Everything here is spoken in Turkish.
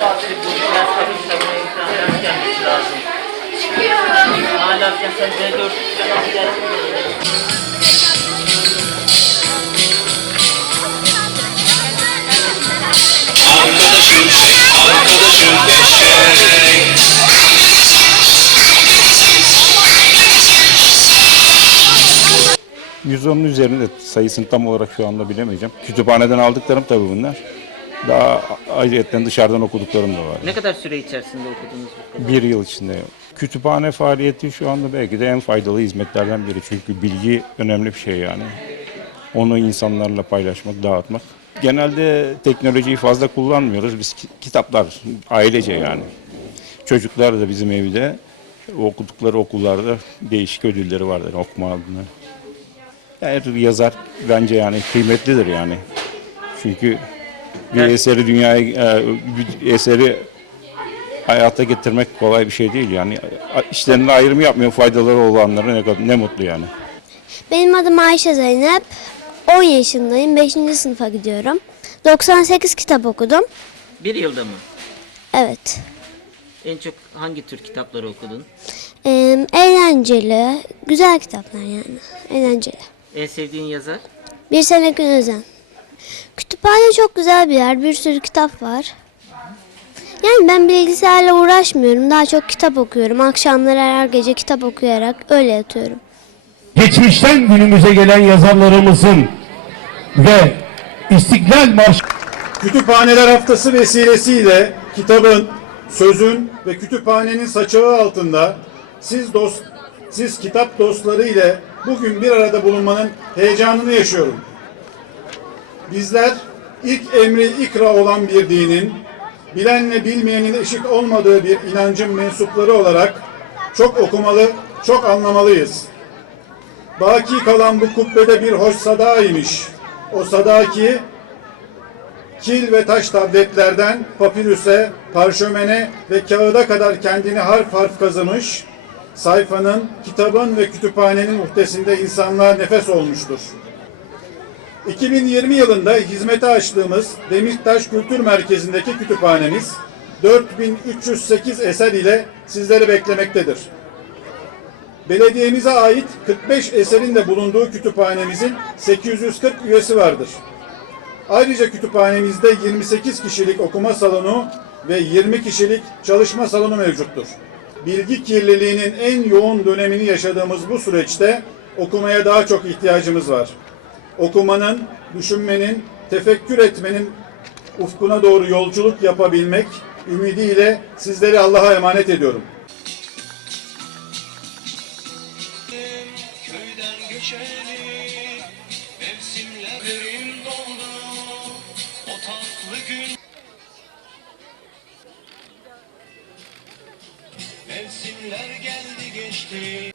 Bu ders kapışlarına imkanlar gelmesi lazım. Hala mesela B4 falan gelsin. Arkadaşım şey, arkadaşım eşek. 110'un üzerinde sayısını tam olarak şu anda bilemeyeceğim. Kütüphaneden aldıklarım tabii bunlar. Daha ayrıyetten dışarıdan okuduklarım da var. Ne kadar süre içerisinde okudunuz bu kadar? Bir yıl içinde. Kütüphane faaliyeti şu anda belki de en faydalı hizmetlerden biri. Çünkü bilgi önemli bir şey yani. Onu insanlarla paylaşmak, dağıtmak. Genelde teknolojiyi fazla kullanmıyoruz. Biz ki- kitaplar, ailece yani. Çocuklar da bizim evde okudukları okullarda değişik ödülleri vardır okuma adına. Her yazar bence yani kıymetlidir yani. Çünkü bir Evet. eseri dünyaya, e, bir eseri hayata getirmek kolay bir şey değil yani. İşlerinde ayrım yapmıyor faydaları olanlara ne, kadar- ne mutlu yani. Benim adım Ayşe Zeynep. 10 yaşındayım. 5. sınıfa gidiyorum. 98 kitap okudum. Bir yılda mı? Evet. En çok hangi tür kitapları okudun? Ee, eğlenceli, güzel kitaplar yani. Eğlenceli. En sevdiğin yazar? Bir sene gün özen. Kütüphane çok güzel bir yer. Bir sürü kitap var. Yani ben bilgisayarla uğraşmıyorum. Daha çok kitap okuyorum. Akşamları her gece kitap okuyarak öyle yatıyorum. geçmişten günümüze gelen yazarlarımızın ve İstiklal Marşı Kütüphaneler Haftası vesilesiyle kitabın, sözün ve kütüphanenin saçağı altında siz dost, siz kitap dostları ile bugün bir arada bulunmanın heyecanını yaşıyorum. Bizler ilk emri ikra olan bir dinin, bilenle bilmeyenin eşit olmadığı bir inancın mensupları olarak çok okumalı, çok anlamalıyız. Baki kalan bu kubbede bir hoş sada imiş. O sada ki kil ve taş tabletlerden papirüse, parşömene ve kağıda kadar kendini harf harf kazımış, sayfanın, kitabın ve kütüphanenin muhtesinde insanlığa nefes olmuştur. 2020 yılında hizmete açtığımız Demirtaş Kültür Merkezi'ndeki kütüphanemiz 4308 eser ile sizleri beklemektedir. Belediyemize ait 45 eserin de bulunduğu kütüphanemizin 840 üyesi vardır. Ayrıca kütüphanemizde 28 kişilik okuma salonu ve 20 kişilik çalışma salonu mevcuttur. Bilgi kirliliğinin en yoğun dönemini yaşadığımız bu süreçte okumaya daha çok ihtiyacımız var. Okumanın, düşünmenin, tefekkür etmenin ufkuna doğru yolculuk yapabilmek ümidiyle sizleri Allah'a emanet ediyorum. Mevsimler geldi geçti